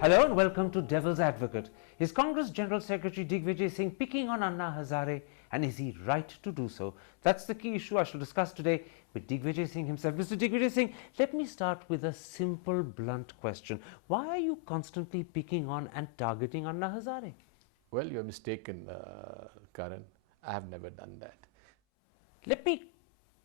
Hello and welcome to Devil's Advocate. Is Congress General Secretary Digvijaya picking on Anna Hazare, and is he right to do so? That's the key issue I shall discuss today with Digvijaya himself. Mr. Digvijaya, let me start with a simple, blunt question. Why are you constantly picking on and targeting Anna Hazare? Well, you're mistaken, Karan. I have never done that. Let me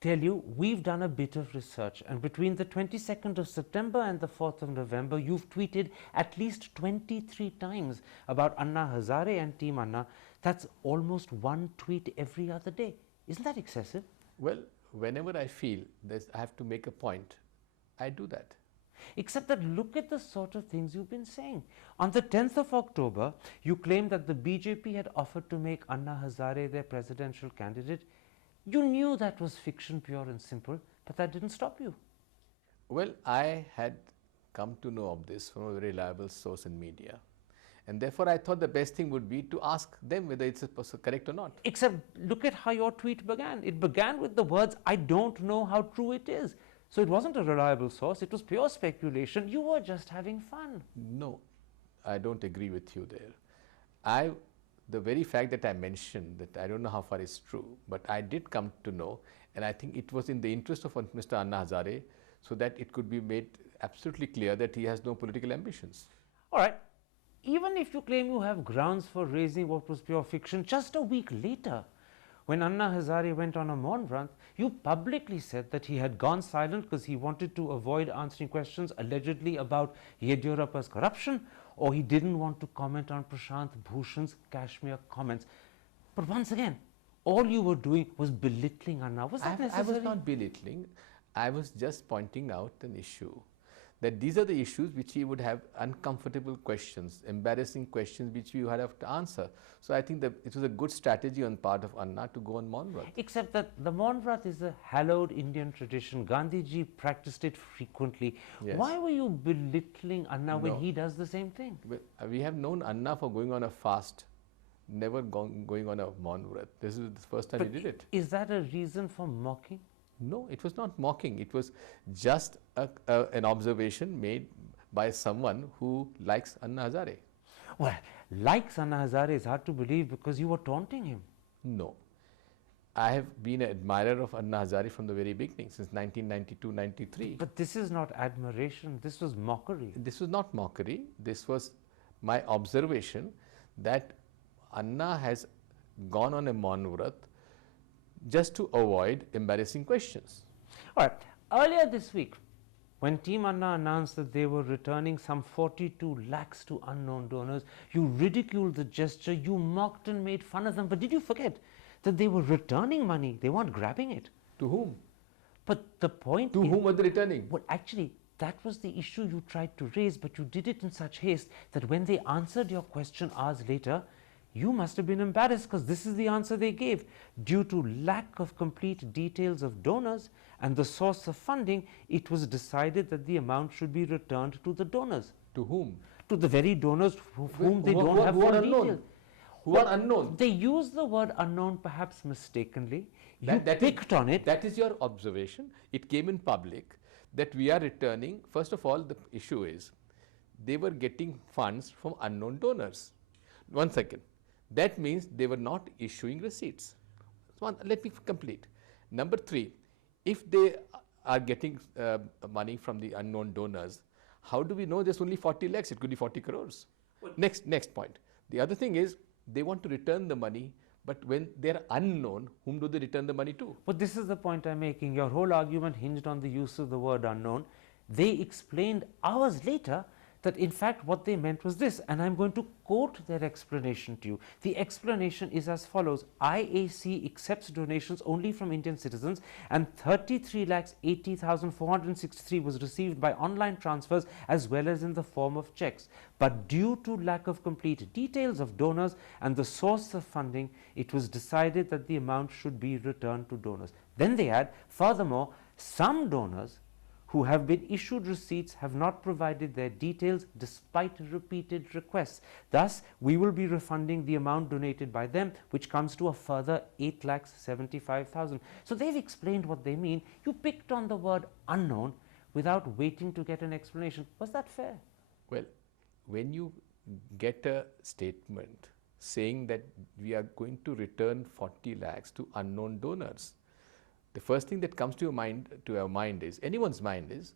tell you, we've done a bit of research, and between the 22nd of September and the 4th of November, you've tweeted at least 23 times about Anna Hazare and Team Anna. That's almost one tweet every other day. Isn't that excessive? Well, whenever I feel that I have to make a point, I do that. Except that look at the sort of things you've been saying. On the 10th of October, you claimed that the BJP had offered to make Anna Hazare their presidential candidate. You knew that was fiction, pure and simple, but that didn't stop you. Well, I had come to know of this from a reliable source in media. And therefore, I thought the best thing would be to ask them whether it's correct or not. Except look at how your tweet began. It began with the words, "I don't know how true it is." So it wasn't a reliable source, it was pure speculation. You were just having fun. No, I don't agree with you there. The very fact that I mentioned that I don't know how far is true, but I did come to know, and I think it was in the interest of Mr. Anna Hazare, so that it could be made absolutely clear that he has no political ambitions. All right. Even if you claim you have grounds for raising what was pure fiction, just a week later, when Anna Hazare went on a Maun Vrant, you publicly said that he had gone silent because he wanted to avoid answering questions allegedly about Yediyurappa's corruption, or he didn't want to comment on Prashant Bhushan's Kashmir comments. But once again, all you were doing was belittling Anna. Was that necessary? I was not belittling. I was just pointing out an issue. That these are the issues which he would have uncomfortable questions, embarrassing questions which you had to answer. So I think that it was a good strategy on part of Anna to go on Maun Vrant. Except that the Maun Vrant is a hallowed Indian tradition. Gandhiji practiced it frequently. Yes. Why were you belittling Anna when he does the same thing? We have known Anna for going on a fast, never going on a Maun Vrant. This is the first time he did it. Is that a reason for mocking? No, it was not mocking. It was just an observation made by someone who likes Anna Hazare. Well, likes Anna Hazare is hard to believe because you were taunting him. No. I have been an admirer of Anna Hazare from the very beginning, since 1992-93. But this is not admiration, this was mockery. This was not mockery. This was my observation that Anna has gone on a Maun Vrant just to avoid embarrassing questions. All right. Earlier this week, when Team Anna announced that they were returning some 42 lakhs to unknown donors, you ridiculed the gesture, you mocked and made fun of them. But did you forget that they were returning money? They weren't grabbing it. To whom? But the point to whom were they returning? Well, actually, that was the issue you tried to raise, but you did it in such haste that when they answered your question hours later, you must have been embarrassed because this is the answer they gave. Due to lack of complete details of donors and the source of funding, it was decided that the amount should be returned to the donors. To whom? To the very donors whom they don't have full details. Who are unknown? They use the word unknown perhaps mistakenly. You picked on it. That is your observation. It came in public that we are returning. First of all, the issue is they were getting funds from unknown donors. One second. That means they were not issuing receipts. So let me complete. Number 3, if they are getting money from the unknown donors, how do we know there's only 40 lakhs? It could be 40 crores. Well, next point. The other thing is they want to return the money, but when they're unknown, whom do they return the money to? But this is the point I'm making. Your whole argument hinged on the use of the word unknown. They explained hours later that in fact what they meant was this, and I'm going to quote their explanation to you. The explanation is as follows: IAC accepts donations only from Indian citizens, and 33,80,463 was received by online transfers as well as in the form of checks. But due to lack of complete details of donors and the source of funding, it was decided that the amount should be returned to donors. Then they add, furthermore, some donors who have been issued receipts have not provided their details despite repeated requests. Thus, we will be refunding the amount donated by them, which comes to a further 8,75,000. So they've explained what they mean. You picked on the word unknown without waiting to get an explanation. Was that fair? Well, when you get a statement saying that we are going to return 40 lakhs to unknown donors, the first thing that comes to your mind is, anyone's mind is,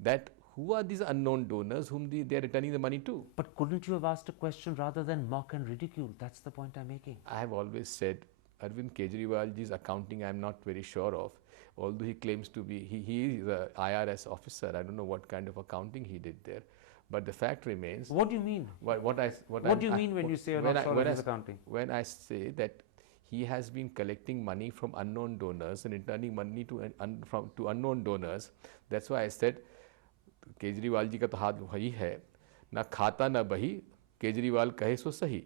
that who are these unknown donors whom they are returning the money to? But couldn't you have asked a question rather than mock and ridicule? That's the point I'm making. I have always said Arvind Kejriwalji's accounting I am not very sure of, although he claims to be, he is a IRS officer. I don't know what kind of accounting he did there. But the fact remains. What do you mean? What do you mean when you say you're not sure of his accounting? When I say that he has been collecting money from unknown donors and returning money to unknown donors, that's why I said Kejriwal ji का तो हाथ वही है, ना खाता ना बही, केजरीवाल कहे सो सही.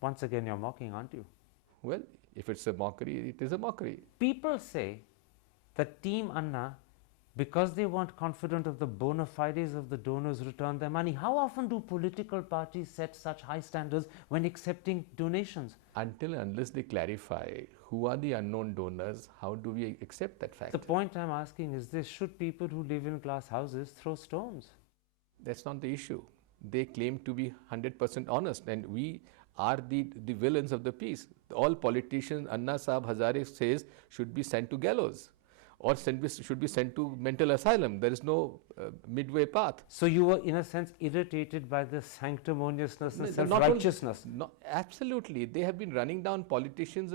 Once again, you're mocking, aren't you? Well, if it's a mockery, it is a mockery. People say that Team Anna, because they weren't confident of the bona fides of the donors, return their money. How often do political parties set such high standards when accepting donations? Until and unless they clarify who are the unknown donors, how do we accept that fact? The point I'm asking is this: should people who live in glass houses throw stones? That's not the issue. They claim to be 100% honest, and we are the villains of the piece. All politicians, Anna Sahab Hazare says, should be sent to gallows or should be sent to mental asylum. There is no midway path. So you were, in a sense, irritated by the sanctimoniousness and self-righteousness? No, absolutely. They have been running down politicians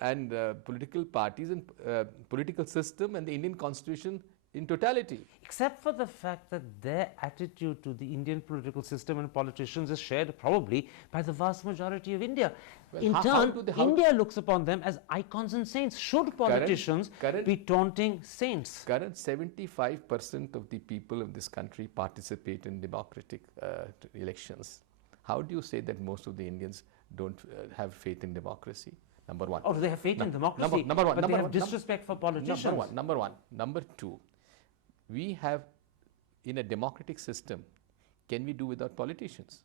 and political parties and political system and the Indian constitution in totality. Except for the fact that their attitude to the Indian political system and politicians is shared probably by the vast majority of India. Well, in turn, India looks upon them as icons and saints. Should politicians be taunting saints? Current 75% of the people of this country participate in democratic elections. How do you say that most of the Indians don't have faith in democracy? Number one. Or they have faith in democracy, number one, but they have disrespect for politicians. Number one. Number two, we have, in a democratic system, can we do without politicians?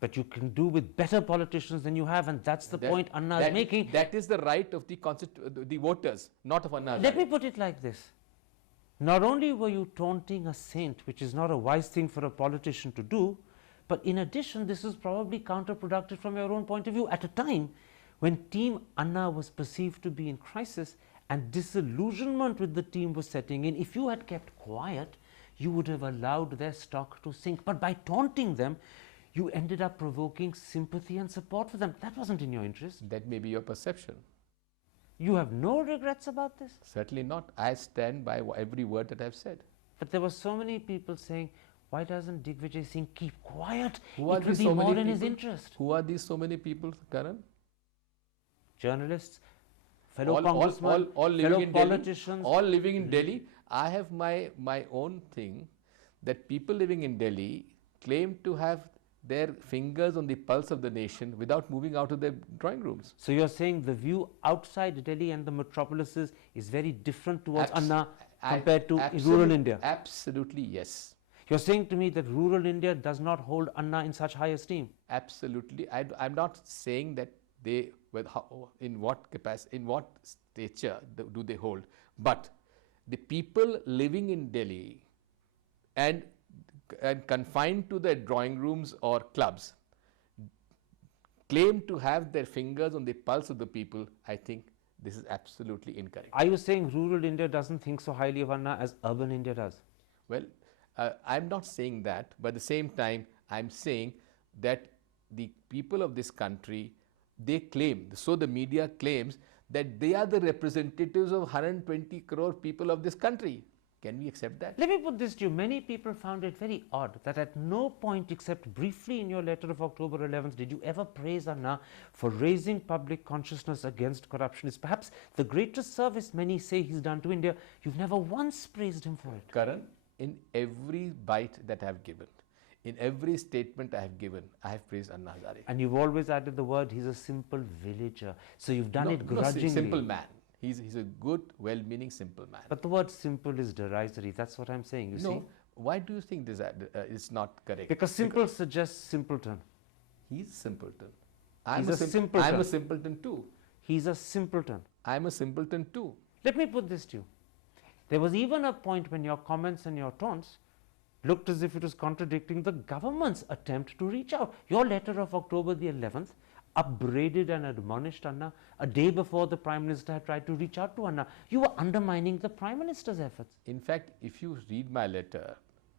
But you can do with better politicians than you have, and that's the point Anna is making. That is the right of the voters, not of Anna. Let me put it like this. Not only were you taunting a saint, which is not a wise thing for a politician to do, but in addition, this is probably counterproductive from your own point of view at a time when Team Anna was perceived to be in crisis and disillusionment with the team was setting in. If you had kept quiet, you would have allowed their stock to sink. But by taunting them, you ended up provoking sympathy and support for them. That wasn't in your interest. That may be your perception. You have no regrets about this? Certainly not. I stand by every word that I've said. But there were so many people saying, why doesn't Digvijaya Singh keep quiet? It would be more in his interest. Who are these so many people, Karan? Journalists, fellow congressmen, fellow politicians. All living in Delhi. I have my own thing that people living in Delhi claim to have their fingers on the pulse of the nation without moving out of their drawing rooms. So you're saying the view outside Delhi and the metropolises is very different towards Anna compared to rural India? Absolutely, yes. You're saying to me that rural India does not hold Anna in such high esteem? Absolutely. I'm not saying that they, in what capacity, in what stature do they hold, but the people living in Delhi and confined to their drawing rooms or clubs claim to have their fingers on the pulse of the people. I think this is absolutely incorrect. Are you saying rural India doesn't think so highly of Anna as urban India does? Well, I'm not saying that, but at the same time, I'm saying that the people of this country, they claim, so the media claims, that they are the representatives of 120 crore people of this country. Can we accept that? Let me put this to you. Many people found it very odd that at no point except briefly in your letter of October 11th did you ever praise Anna for raising public consciousness against corruption. It's perhaps the greatest service many say he's done to India. You've never once praised him for it. Karan, in every bite that I have given, in every statement I have given, I have praised Anna Hazare. And you've always added the word, he's a simple villager. So you've done it grudgingly. Simple man. He's a good, well-meaning, simple man. But the word simple is derisory. That's what I'm saying, you see. Why do you think this is not correct? Because simple suggests simpleton. He's a simpleton. He's a simpleton. I'm a simpleton too. He's a simpleton. I'm a simpleton too. Let me put this to you. There was even a point when your comments and your taunts looked as if it was contradicting the government's attempt to reach out. Your letter of October the 11th upbraided and admonished Anna a day before the Prime Minister had tried to reach out to Anna. You were undermining the Prime Minister's efforts. In fact, if you read my letter,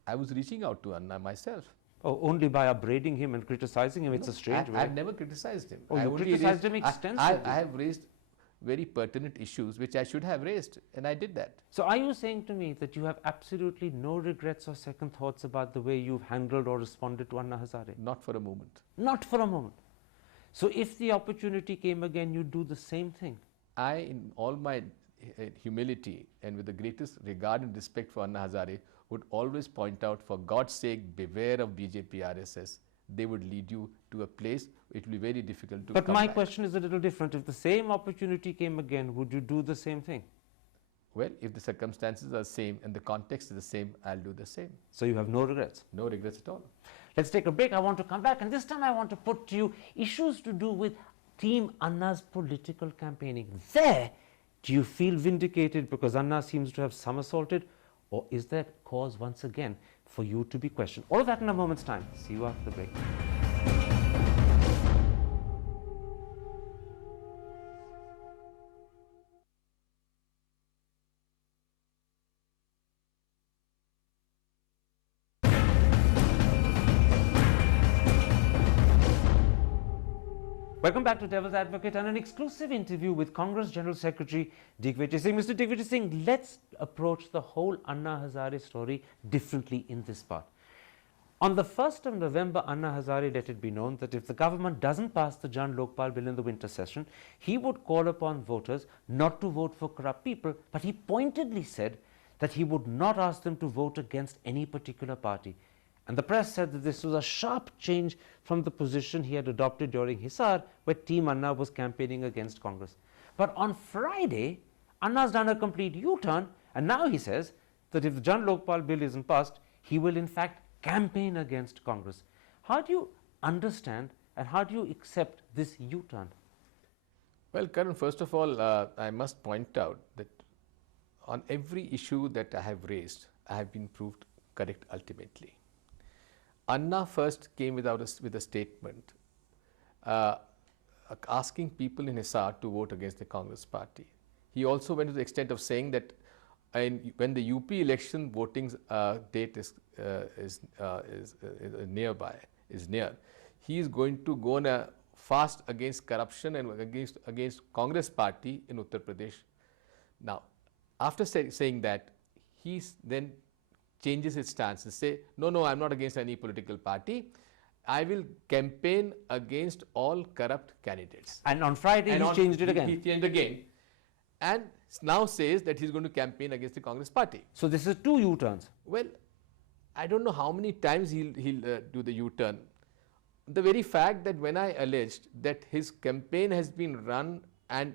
I was reaching out to Anna myself. Oh, only by upbraiding him and criticizing him? It's a strange way. I've never criticized him. Oh, you criticized him extensively. I have raised very pertinent issues which I should have raised, and I did that. So are you saying to me that you have absolutely no regrets or second thoughts about the way you've handled or responded to Anna Hazare? Not for a moment. Not for a moment. So if the opportunity came again, you'd do the same thing? I, in all my humility and with the greatest regard and respect for Anna Hazare, would always point out, for God's sake, beware of BJP RSS. They would lead you to a place it will be very difficult to But come my back. question is a little different. If the same opportunity came again, would you do the same thing? Well, if the circumstances are the same and the context is the same, I'll do the same. So you have no regrets? No regrets at all. Let's take a break. I want to come back, and this time I want to put to you issues to do with Team Anna's political campaigning. There, do you feel vindicated because Anna seems to have somersaulted, or is there cause once again for you to be questioned? All of that in a moment's time. See you after the break. Welcome back to Devil's Advocate and an exclusive interview with Congress General Secretary Digvijaya Singh. Mr. Digvijaya Singh, let's approach the whole Anna Hazare story differently in this part. On the 1st of November, Anna Hazare let it be known that if the government doesn't pass the Jan Lokpal bill in the winter session, he would call upon voters not to vote for corrupt people, but he pointedly said that he would not ask them to vote against any particular party. And the press said that this was a sharp change from the position he had adopted during Hisar, where Team Anna was campaigning against Congress. But on Friday, Anna's done a complete U-turn, and now he says that if the Jan Lokpal bill isn't passed, he will in fact campaign against Congress. How do you understand and how do you accept this U-turn? Well, Karan, first of all, I must point out that on every issue that I have raised, I have been proved correct ultimately. Anna first came with a statement asking people in Hisar to vote against the Congress party. He also went to the extent of saying that when the UP election voting date is near, he is going to go on a fast against corruption and against Congress party in Uttar Pradesh. Now, after saying that, he then changes his stance and say, no, I'm not against any political party. I will campaign against all corrupt candidates. And on Friday, he changed it again. He changed again. And now says that he's going to campaign against the Congress party. So this is two U-turns. Well, I don't know how many times he'll do the U-turn. The very fact that when I alleged that his campaign has been run and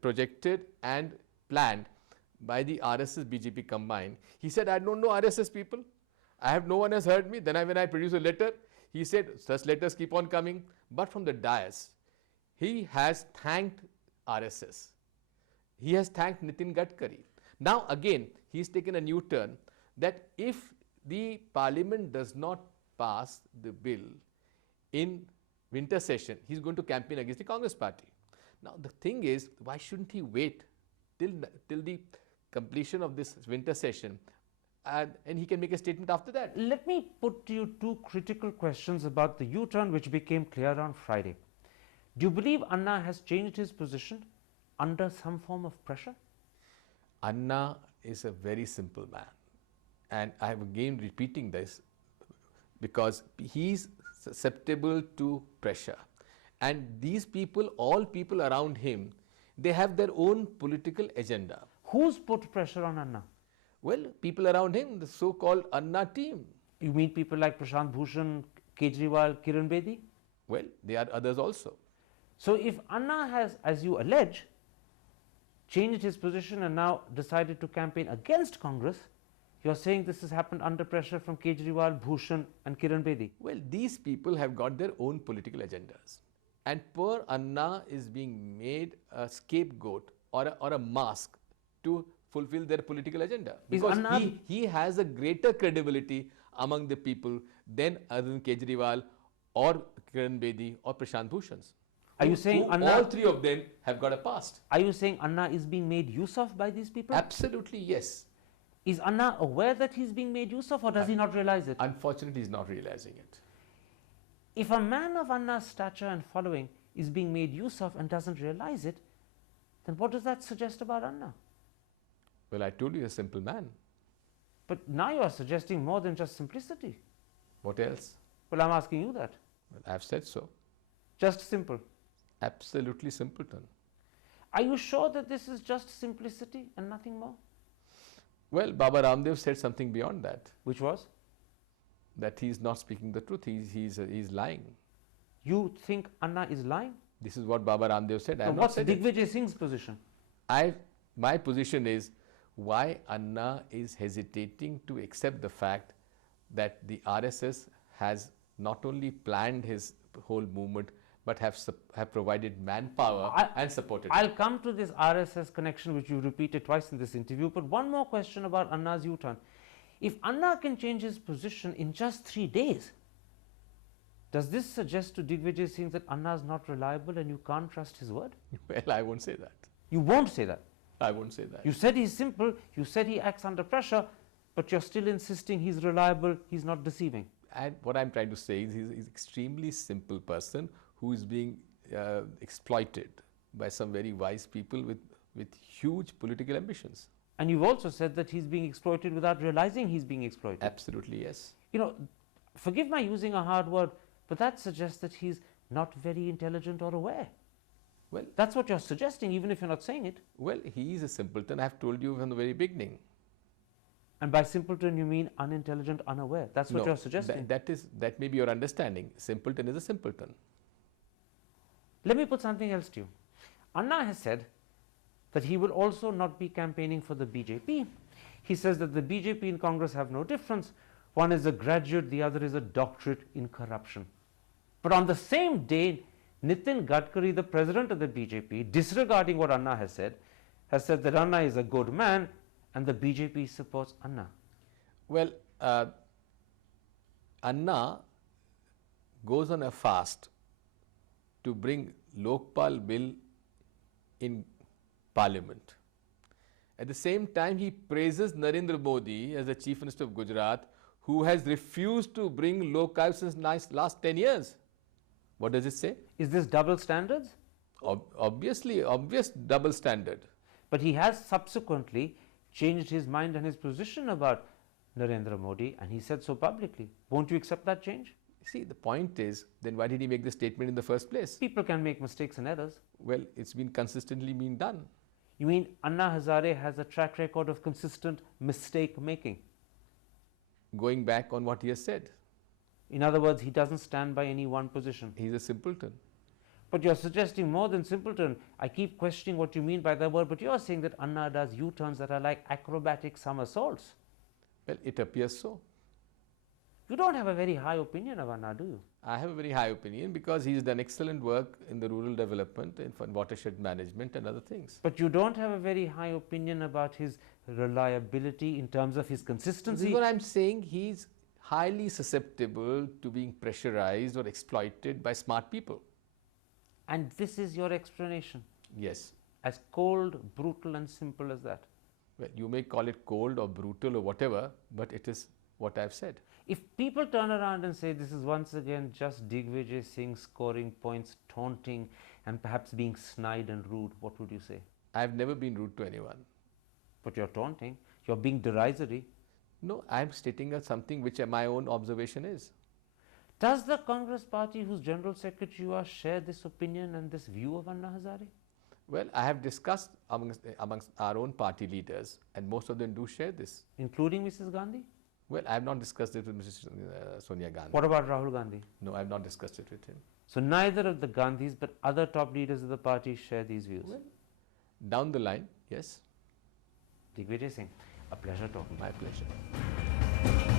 projected and planned by the RSS BJP combined, he said, I don't know RSS people. No one has heard me. Then when I produced a letter, he said, such letters keep on coming. But from the dais, he has thanked RSS. He has thanked Nitin Gadkari. Now again, he's taken a new turn that if the parliament does not pass the bill in winter session, he's going to campaign against the Congress party. Now the thing is, why shouldn't he wait till the completion of this winter session and he can make a statement after that? Let me put to you two critical questions about the U-turn which became clear on Friday. Do you believe Anna has changed his position under some form of pressure? Anna is a very simple man, and I am again repeating this because he is susceptible to pressure, and these people, all people around him, they have their own political agenda. Who's put pressure on Anna? Well, people around him, the so-called Anna team. You mean people like Prashant Bhushan, Kejriwal, Kiran Bedi? Well, there are others also. So if Anna has, as you allege, changed his position and now decided to campaign against Congress, you're saying this has happened under pressure from Kejriwal, Bhushan and Kiran Bedi? Well, these people have got their own political agendas. And poor Anna is being made a scapegoat or a mask to fulfill their political agenda. Is Because Anna- he has a greater credibility among the people than Arvind Kejriwal or Kiran Bedi or Prashant Bhushan's. Are you saying Anna- all three of them have got a past? Are you saying Anna is being made use of by these people? Absolutely, yes. Is Anna aware that he's being made use of, or does he not realize it? Unfortunately, he's not realizing it. If a man of Anna's stature and following is being made use of and doesn't realize it, then what does that suggest about Anna? Well, I told you he's a simple man. But now you are suggesting more than just simplicity. What else? Well, I'm asking you that. Well, I've said so. Just simple. Absolutely simpleton. Are you sure that this is just simplicity and nothing more? Well, Baba Ramdev said something beyond that, Which was? that he's not speaking the truth, he's lying. You think Anna is lying? This is what Baba Ramdev said. I So have not what's said it. Digvijaya Singh's position? My position is why Anna is hesitating to accept the fact that the RSS has not only planned his whole movement but have provided manpower and supported I'll it. come to this RSS connection which you repeated twice in this interview, but one more question about Anna's U-turn. If Anna can change his position in just 3 days, does this suggest to Digvijay Singh that Anna is not reliable and you can't trust his word? Well, I won't say that. You won't say that. I won't say that. You said he's simple, you said he acts under pressure, but you're still insisting he's reliable, he's not deceiving. And what I'm trying to say is he's an extremely simple person who is being exploited by some very wise people with huge political ambitions. And you've also said that he's being exploited without realizing he's being exploited. Absolutely, yes. You know, forgive my using a hard word, but that suggests that he's not very intelligent or aware. Well, That's what you're suggesting, even if you're not saying it. well, he is a simpleton. I've told you from the very beginning. And by simpleton, you mean unintelligent, unaware. That's what No, you're suggesting. that may be your understanding. Simpleton is a simpleton. Let me put something else to you. Anna has said that he will also not be campaigning for the BJP. He says that the BJP and Congress have no difference. One is a graduate, the other is a doctorate in corruption. But on the same day, Nitin Gadkari, the president of the BJP, disregarding what Anna has said that Anna is a good man and the BJP supports Anna. Well, Anna goes on a fast to bring Lokpal bill in Parliament. At the same time, he praises Narendra Modi as the Chief Minister of Gujarat, who has refused to bring Lokal since last 10 years. What does it say? Is this double standards? Obvious double standard. But he has subsequently changed his mind and his position about Narendra Modi, and he said so publicly. Won't you accept that change? See, the point is, then why did he make the statement in the first place? People can make mistakes and errors. Well, it's been consistently been done. You mean Anna Hazare has a track record of consistent mistake making? Going back on what he has said, In other words, he doesn't stand by any one position. he's a simpleton. But you're suggesting more than simpleton. I keep questioning what you mean by that word, but you're saying that Anna does U-turns that are like acrobatic somersaults. Well, it appears so. You don't have a very high opinion of Anna, do you? I have a very high opinion because he's done excellent work in the rural development and for watershed management and other things. But you don't have a very high opinion about his reliability in terms of his This consistency. is what I'm saying. He's highly susceptible to being pressurized or exploited by smart people. And this is your explanation, Yes. as cold, brutal and simple as that. Well, you may call it cold or brutal or whatever, but it is what I've said. If people turn around and say this is once again just Digvijay Singh scoring points, taunting and perhaps being snide and rude, what would you say? I've never been rude to anyone. But you're taunting, you're being derisory. No, I'm stating something which my own observation is. Does the Congress party whose General Secretary you are share this opinion and this view of Anna Hazare? Well, I have discussed amongst our own party leaders, and most of them do share this. Including Mrs. Gandhi? Well, I have not discussed it with Mrs. Sonia Gandhi. What about Rahul Gandhi? No, I have not discussed it with him. So neither of the Gandhis but other top leaders of the party share these views. Well, down the line, yes, Digvijay Singh, a pleasure talking. my pleasure.